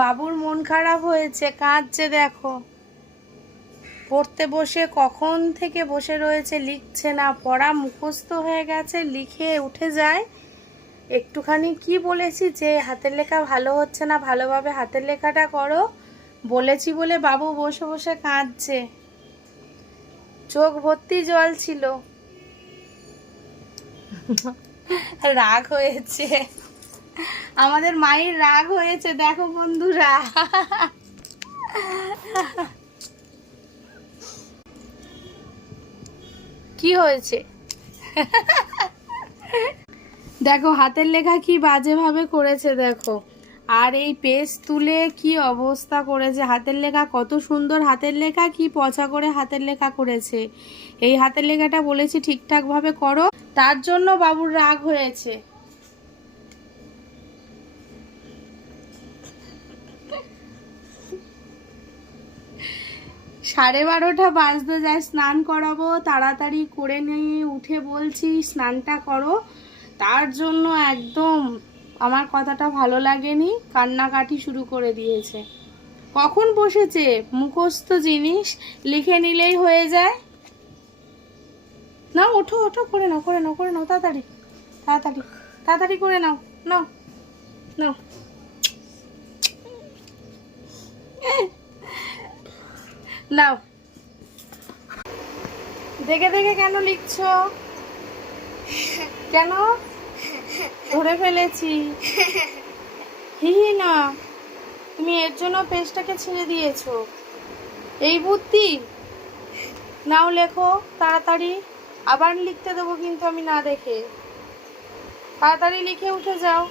বাবুর মন খারাপ হয়েছে, কাঁদছে দেখো। পড়তে বসে কখন থেকে বসে রয়েছে, লিখছে না, পড়া মুখস্থ হয়ে গেছে, লিখে উঠে যায়। একটুখানি কি বলেছি যে হাতের লেখা ভালো হচ্ছে না, ভালোভাবে হাতের লেখাটা করো, বলেছি বলে বাবু বসে বসে কাঁদছে। চোখ ভর্তি জল ছিল। রাগ হয়েছে, আমাদের মায়ের রাগ হয়েছে দেখো বন্ধুরা। কি হয়েছে দেখো, হাতের লেখা কি বাজেভাবে করেছে দেখো। আর এই পেজ তুলে কি অবস্থা করেছে। হাতের লেখা কত সুন্দর, হাতের লেখা কি পচা করে হাতের লেখা করেছে। এই হাতের লেখাটা বলেছি ঠিকঠাক ভাবে করো, তার জন্য বাবুর রাগ হয়েছে। সাড়ে 12টা বাজতে যায়, স্নান করাবো, তাড়াতাড়ি করে নিয়ে উঠে বলছি স্নানটা করো, তার জন্য একদম আমার কথাটা ভালো লাগেনি, কান্নাকাটি শুরু করে দিয়েছে। কখন বসেছে, মুখস্থ জিনিস লিখে নিলেই হয়ে যায়। নাও ওঠো ওঠো, করে নাও করে নাও করে নাও, তাড়াতাড়ি তাড়াতাড়ি তাড়াতাড়ি করে নাও, নাও নাও। নাও, দেখে দেখে কেন লিখছো, কেন? ধরে ফেলেছি। হি না, তুমি এর জন্য পেজটাকে ছেড়ে দিয়েছো, এই বুদ্ধি? নাও লেখো তাড়াতাড়ি, আবার লিখতে দেবো কিন্তু আমি না দেখে। তাড়াতাড়ি লিখে উঠে যাও।